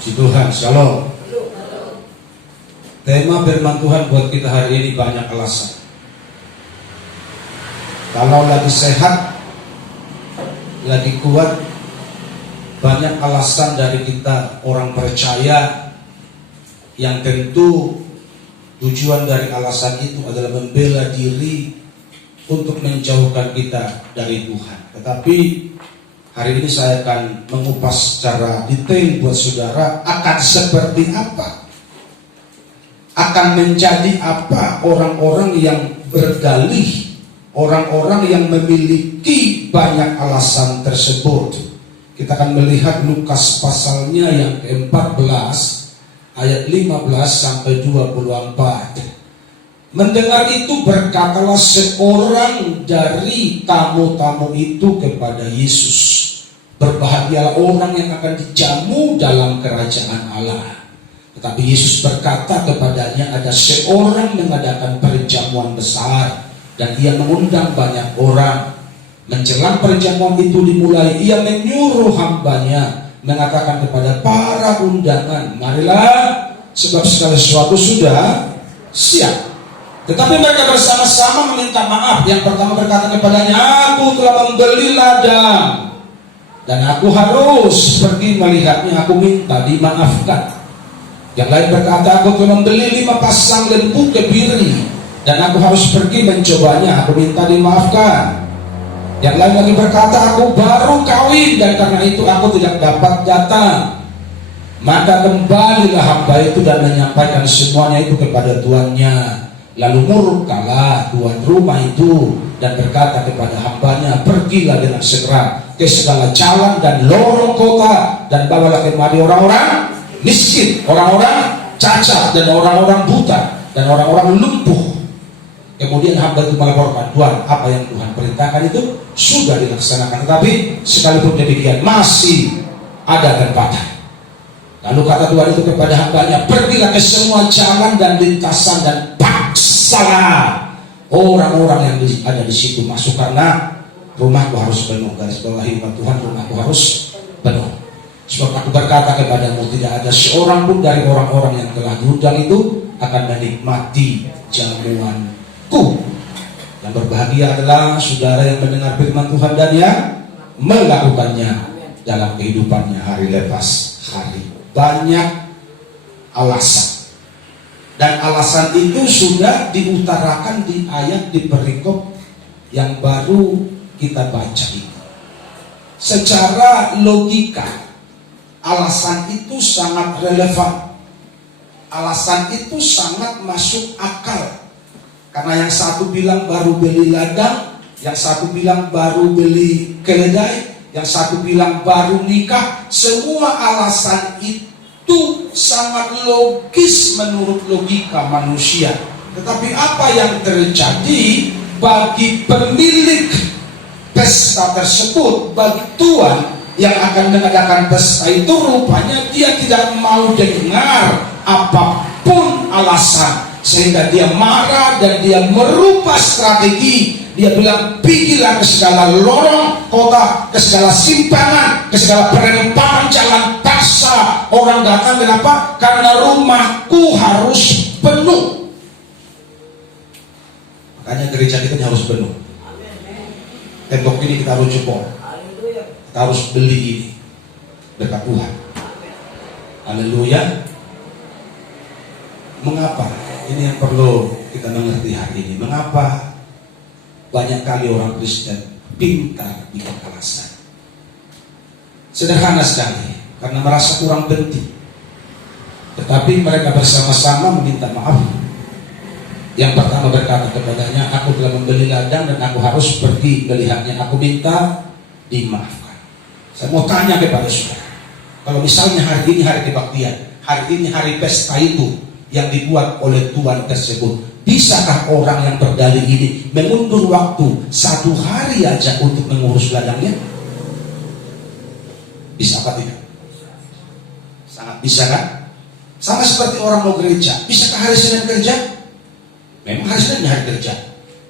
Puji Tuhan, shalom. Tema firman Tuhan buat kita hari ini banyak alasan. Kalau lagi sehat, lagi kuat, banyak alasan dari kita orang percaya, yang tentu tujuan dari alasan itu adalah membela diri untuk menjauhkan kita dari Tuhan. Tetapi hari ini saya akan mengupas secara detail buat saudara akan seperti apa, akan menjadi apa orang-orang yang berdalih, orang-orang yang memiliki banyak alasan tersebut. Kita akan melihat Lukas pasalnya yang ke-14 ayat 15 sampai 24. Mendengar itu berkatalah seorang dari tamu-tamu itu kepada Yesus, berbahagialah orang yang akan dijamu dalam kerajaan Allah. Tetapi Yesus berkata kepadanya, ada seorang mengadakan perjamuan besar dan ia mengundang banyak orang. Menjelang perjamuan itu dimulai, ia menyuruh hambanya mengatakan kepada para undangan, marilah, sebab segala sesuatu sudah siap. Tetapi mereka bersama-sama meminta maaf. Yang pertama berkata kepadanya, aku telah membeli ladang dan aku harus pergi melihatnya, aku minta dimaafkan. Yang lain berkata, aku telah membeli 5 pasang lembu kebiri dan aku harus pergi mencobanya, aku minta dimaafkan. Yang lain lagi berkata, aku baru kawin dan karena itu aku tidak dapat datang. Maka kembalilah hamba itu dan menyampaikan semuanya itu kepada tuannya. Lalu murkalah tuan rumah itu dan berkata kepada hambanya, pergilah dengan segera ke segala jalan dan lorong kota dan bawalah kemari orang-orang miskin, orang-orang cacat dan orang-orang buta dan orang-orang lumpuh. Kemudian hamba itu melaporkan, Tuhan, apa yang Tuhan perintahkan itu sudah dilaksanakan, tetapi sekalipun demikian masih ada tempatan. Lalu kata Tuhan itu kepada hambanya, pergilah ke semua jalan dan lintasan dan paksalah orang-orang yang ada di situ masuk, karena rumahku harus penuh. Garis bawah firman Tuhan, rumahku harus penuh. Sebab aku berkata kepadamu, tidak ada seorang pun dari orang-orang yang telah diundang itu akan menikmati jamuanku. Yang berbahagia adalah saudara yang mendengar firman Tuhan dan yang melakukannya dalam kehidupannya hari lepas hari. Banyak alasan, dan alasan itu sudah diutarakan di ayat di perikop yang baru kita baca itu. Secara logika, alasan itu sangat relevan, alasan itu sangat masuk akal. Karena yang satu bilang baru beli ladang, yang satu bilang baru beli keledai, yang satu bilang baru nikah. Semua alasan itu sangat logis menurut logika manusia. Tetapi apa yang terjadi bagi pemilik pesta tersebut, bagi tuan yang akan mengadakan pesta itu, rupanya dia tidak mau dengar apapun alasan, sehingga dia marah dan dia merubah strategi. Dia bilang, pergilah ke segala lorong kota, ke segala simpangan, ke segala perempatan jalan, paksa orang datang. Kenapa? Karena rumahku harus penuh. Makanya gereja kita harus penuh. Tembok ini kita harus jebol, kita harus beli ini dekat Tuhan. Haleluya. Mengapa? Ini yang perlu kita mengerti hari ini. Mengapa banyak kali orang Kristen pintar bikin alasan? Sederhana sekali, karena merasa kurang penting. Tetapi mereka bersama-sama meminta maaf. Yang pertama berkata kepadanya, aku telah membeli ladang dan aku harus pergi melihatnya, aku minta dimaafkan. Saya mau tanya kepada saudara, kalau misalnya hari ini hari kebaktian, hari ini hari pesta itu yang dibuat oleh Tuhan tersebut, bisakah orang yang berdalih ini mengundur waktu 1 hari aja untuk mengurus ladangnya? Bisa apa tidak? Sangat bisa kan? Sama seperti orang mau gereja, bisakah hari Senin kerja? Memang hari Senin hari kerja.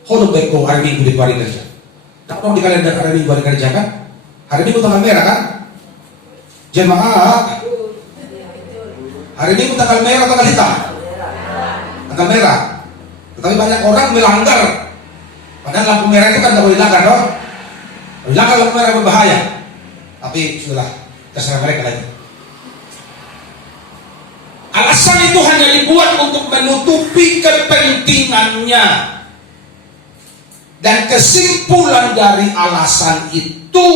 Hodok beko hari Minggu di hari kerja. Tak dong di kalender hari Minggu hari kerja kan? Hari Minggu tanggal merah kan? Jemaat Hari Minggu tanggal merah, tanggal hitam? Tanggal merah. Tetapi banyak orang melanggar. Padahal lampu merah itu kan tidak boleh dilanggar, no? Dilanggar lampu merah berbahaya. Tapi sudah terserah mereka lagi. Alasan itu hanya dibuat untuk menutupi kepentingannya. Dan kesimpulan dari alasan itu,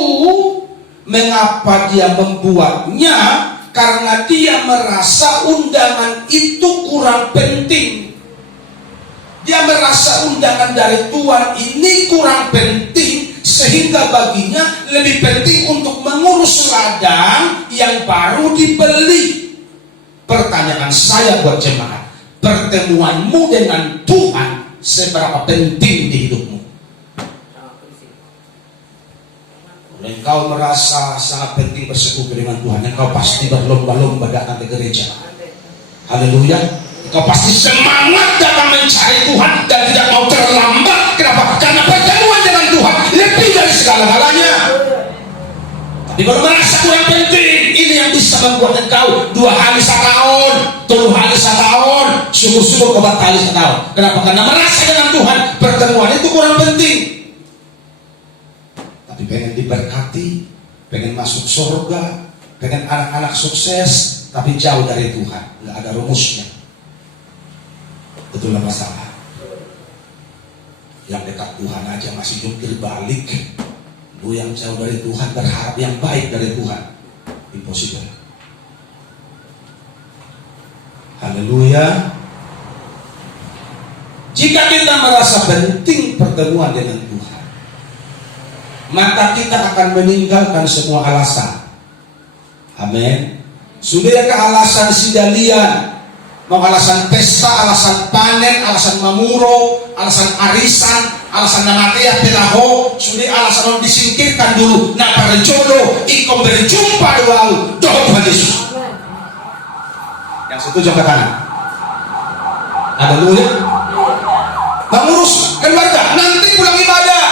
mengapa dia membuatnya? Karena dia merasa undangan itu kurang penting. Dia merasa undangan dari Tuhan ini kurang penting, sehingga baginya lebih penting untuk mengurus ladang yang baru dibeli. Pertanyaan saya buat jemaat, pertemuanmu dengan Tuhan seberapa penting di hidupmu? Engkau merasa sangat penting bersekutu dengan Tuhan, engkau pasti berlomba-lomba datang ke gereja. Haleluya. Engkau pasti semangat datang mencari Tuhan dan tidak mau terlambat. Kenapa? Karena pertemuan dengan Tuhan lebih dari segala-galanya. Tapi kalau merasa kurang penting, ini yang bisa membuat engkau 2 hari setahun, 3 hari setahun, syukur-syukur kau batali setahun. Kenapa? Karena merasa dengan Tuhan pertemuan itu kurang penting. Tapi pengen diberkati, pengen masuk surga, pengen anak-anak sukses, tapi jauh dari Tuhan, nggak ada rumusnya. Itulah masalah. Yang dekat Tuhan aja masih jungkir balik. Lu yang jauh dari Tuhan berharap yang baik dari Tuhan, impossible. Haleluya. Jika kita merasa penting pertemuan dengan Tuhan, maka kita akan meninggalkan semua alasan. Amin. Sudahkah alasan sidalian, mau alasan pesta, alasan panen, alasan mamuro, alasan arisan, alasan namatea pelaho, sudah alasan disingkirkan dulu. Nah, pada jodoh, ikut berjumpa doa Tuhan Yesus. Yang setuju kata kanan. Haleluya. Mengurus keluarga, nanti pulang ibadah.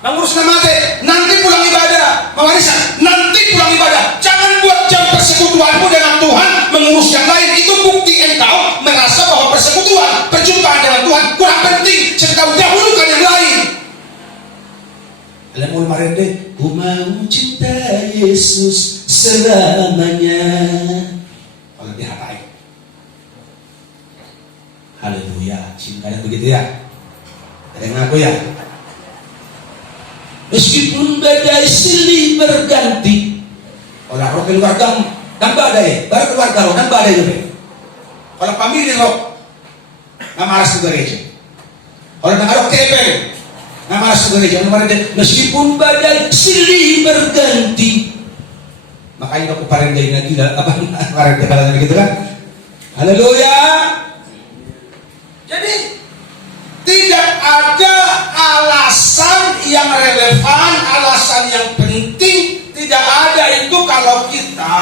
Mengurus namate, nanti pulang ibadah. Mewarisan, nanti pulang ibadah. Jangan buat jam persekutuanmu dengan Tuhan mengurus yang lain. Itu bukti engkau merasa bahwa persekutuan, perjumpaan dengan Tuhan kurang penting, sehingga kau dahulukan yang lain. Alamul marende, ku mau cinta Yesus selamanya. Kalau dihatai. Haleluya, cinta yang begitu ya. Ada yang ngaku ya. Meskipun badai silih berganti, orang roh keluarga dan badai, baru keluarga roh dan badai juga. Kalau pamilya roh, nggak malas ke gereja. Kalau nggak ada kepel, nggak malas ke gereja. Meskipun badai silih berganti, makanya aku parendai lagi, apa parendai kalau begitu kan? Haleluya. Jadi tidak ada alasan yang relevan, alasan yang penting. Tidak ada itu kalau kita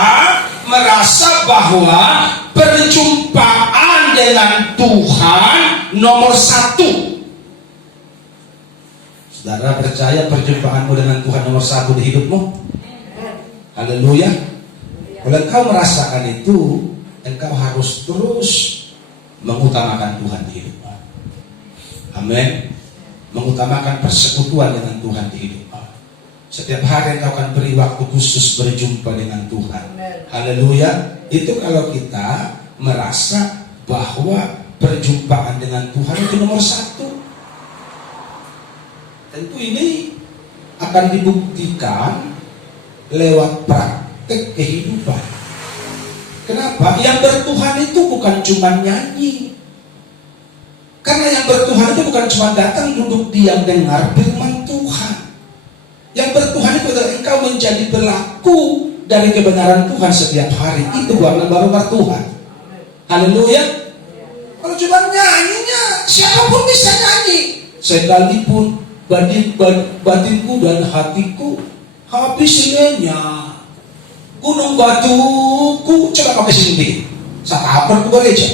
merasa bahwa perjumpaan dengan Tuhan nomor 1. Saudara percaya perjumpaanmu dengan Tuhan nomor 1 di hidupmu? Haleluya. Kalau engkau merasakan itu, engkau harus terus mengutamakan Tuhan di hidupmu. Amin. Mengutamakan persekutuan dengan Tuhan di hidupmu. Setiap hari engkau akan beri waktu khusus berjumpa dengan Tuhan. Haleluya. Itu kalau kita merasa bahwa perjumpaan dengan Tuhan itu nomor 1. Tentu ini akan dibuktikan lewat praktek kehidupan. Kenapa? Yang bertuhan itu bukan cuma nyanyi. Karena yang bertuhan itu bukan cuma datang duduk diam dengar firman Tuhan. Yang bertuhan itu adalah engkau menjadi pelaku dari kebenaran Tuhan setiap hari. Itu warna baru bertuhan. Haleluya. Kalau cuma nyanyinya, siapapun bisa nyanyi. Sekalipun batinku dan hatiku habis lenyap, gunung batuku coba pakai sini. Saat apa ke gereja?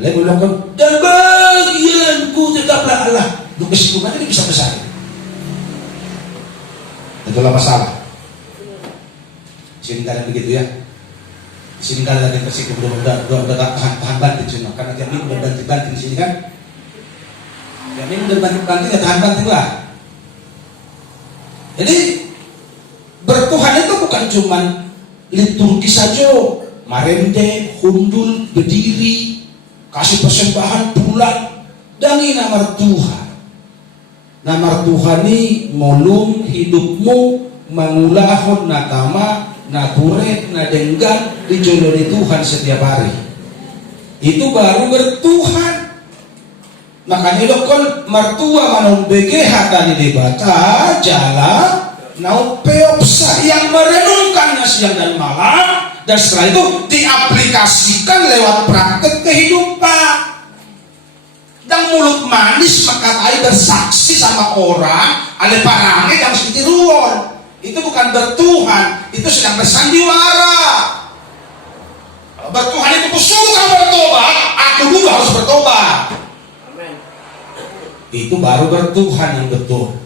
Allah bilang, dan bagianku tetaplah Allah. Untuk kesimpulannya ini bisa besar. Itulah masalah. Cinta yang begitu ya. Di sini kan ada yang kasih udah tahan banting cuma karena tiap minggu udah banting di sini kan. Tiap minggu udah banting ya tahan banting lah. Jadi bertuhan itu bukan cuma liturgi saja, marende, hundul, berdiri, kasih persembahan pulang, dan ini nama Tuhan. Nama Tuhan ini molung hidupmu mengulahon nakama, nature, nadenggan dijoloni Tuhan setiap hari. Itu baru bertuhan. Makanya dokon mertua manong BGH tadi dibata jalan nau peopsa yang merenungkannya siang dan malam, dan setelah itu diaplikasikan lewat praktek kehidupan. Dan mulut manis maka ai bersaksi sama orang ale parange yang mesti tiruon. Itu bukan bertuhan, itu sedang bersandiwara. Bertuhan itu kusuruh kamu bertobat, aku dulu harus bertobat. Itu baru bertuhan yang betul.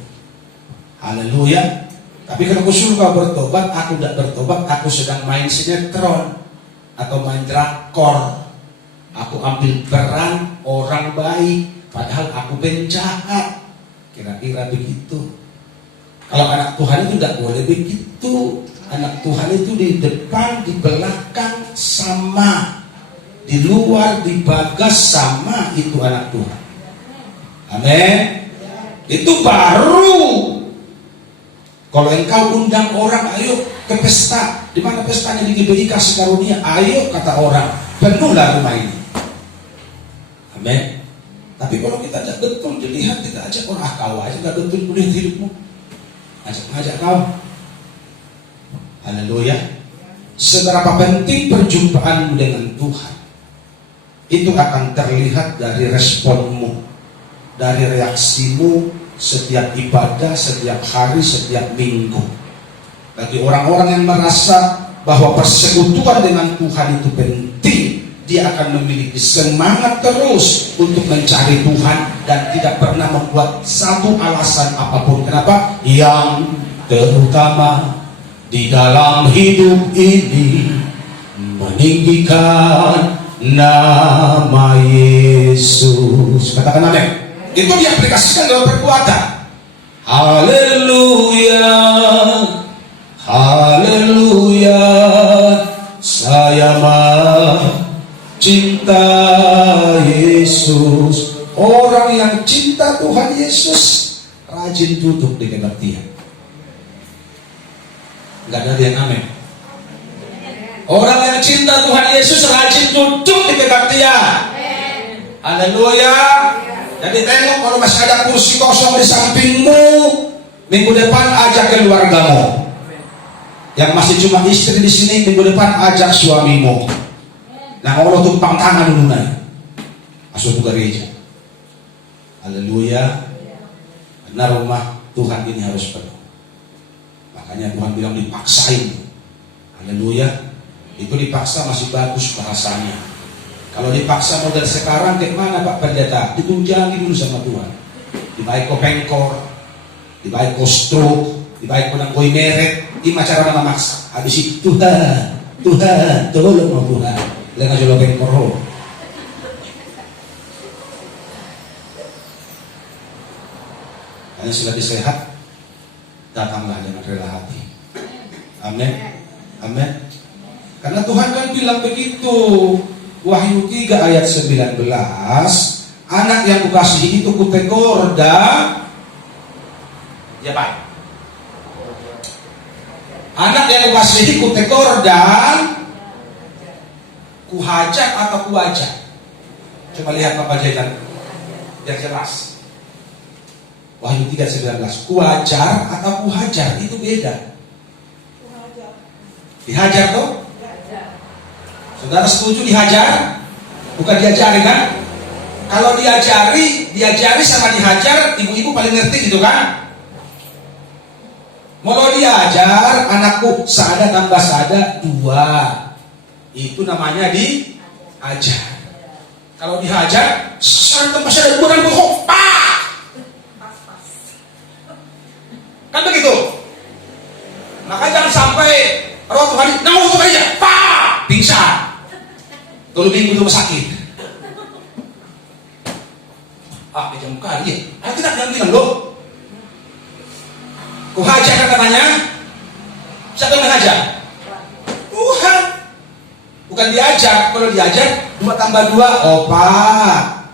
Haleluya. Tapi kalau aku suruh kau bertobat, aku tidak bertobat, aku sedang main sinetron atau main drakor. Aku ambil peran orang baik, padahal aku penjahat. Kira-kira begitu. Kalau anak Tuhan itu tidak boleh begitu. Anak Tuhan itu di depan, di belakang sama, di luar, di bagas sama, itu anak Tuhan. Amin. Itu baru. Kalau engkau undang orang, ayo ke pesta. Di mana pestanya di GBI kasih karunia? Ayo kata orang, penuhlah rumah ini. Amin. Tapi kalau kita tidak betul dilihat, kita ajak orang kau aja tidak betul kulihat hidupmu. Ajak kau. Haleluya. Seberapa penting perjumpaanmu dengan Tuhan, itu akan terlihat dari responmu, dari reaksimu setiap ibadah, setiap hari, setiap minggu. Bagi orang-orang yang merasa bahwa persekutuan dengan Tuhan itu penting, dia akan memiliki semangat terus untuk mencari Tuhan dan tidak pernah membuat satu alasan apapun. Kenapa? Yang terutama di dalam hidup ini meninggikan nama Yesus. Katakan amin. Itu diaplikasikan dalam perbuatan. Haleluya, haleluya, saya cinta Yesus. Orang yang cinta Tuhan Yesus rajin duduk di dekat Dia. Enggak ada yang amin. Orang yang cinta Tuhan Yesus rajin duduk di dekat Dia. Haleluya. Jadi tengok kalau masih ada kursi kosong di sampingmu, minggu depan ajak keluargamu. Yang masih cuma istri di sini, minggu depan ajak suamimu. Nah kalau tumpang tangan dulu nih, masuk ke gereja. Haleluya. Karena rumah Tuhan ini harus penuh. Makanya Tuhan bilang dipaksain. Haleluya. Itu dipaksa masih bagus bahasanya. Kalau dipaksa model sekarang kayak mana Pak Pendeta? Ditunjangi dulu sama Tuhan. Dibaik ko pengkor, dibaik ko stroke, dibaik ko ng koy meret. Di macara na mamaksa. Habis itu Tuhan, tolong mo Tuhan. Lang aja lo pengkor ho. Hanya sudah disehat, datanglah dengan rela hati. Amin. Amin. Karena Tuhan kan bilang begitu. Wahyu 3 ayat 19, anak yang kukasihi itu kutegur dan ya baik. Anak yang kukasihi kutegur dan kuhajar atau kuajar. Coba lihat Bapak Jajan biar jelas. Wahyu 3:19, kuajar atau kuhajar itu beda. Dihajar tuh? Saudara setuju dihajar? Bukan diajari kan? Kalau diajari sama dihajar, ibu-ibu paling ngerti gitu kan? Mau diajar, anakku sada tambah sada 2. Itu namanya diajar. Kalau dihajar, sada tambah sada 2 dan bohong. Kan begitu? Maka jangan sampai roh Tuhan, nanggung Tuhan aja, pingsan. Kalau minggu di rumah sakit. Jam kali ya. Tidak bilang loh. Ku hajar kan katanya. Siapa yang menghajar? Tuhan. Bukan diajar. Kalau diajar 2 tambah 2. Oh pak.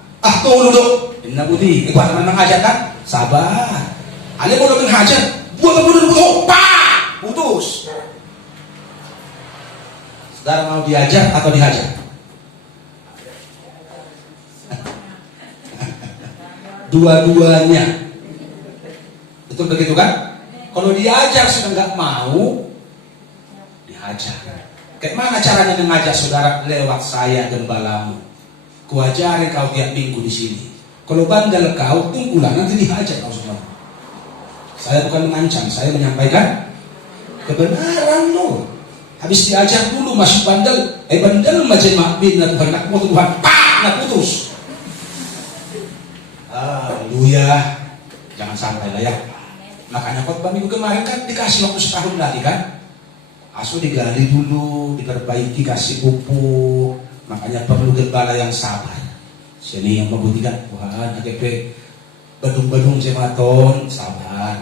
Tunggu dulu. Inna budi. Buat teman menghajar kan? Sabar. Ane kalau menghajar. Buat dulu. Pak. Putus. Saudara mau diajar atau dihajar? Dua-duanya. Betul begitu kan? Kalau diajar sudah nggak mau, dihajar. Kayak mana caranya mengajak saudara? Lewat saya gembalamu. Kuajari kau tiap minggu di sini. Kalau bandel kau, tunggulah nanti dihajar kau semua. Saya bukan mengancam, saya menyampaikan kebenaran loh. Habis diajar dulu masuk bandel, bandel macam makbin na Tuhan, nak putus Tuhan, pak, nak putus. Haleluya. Jangan sampai lah ya. Makanya khotbah minggu kemarin kan dikasih waktu setahun lagi kan. Asu digali dulu, diperbaiki, kasih pupuk. Makanya perlu gembala yang sabar. Sini yang membuktikan Tuhan, AGP badung-badung jematon, sabar.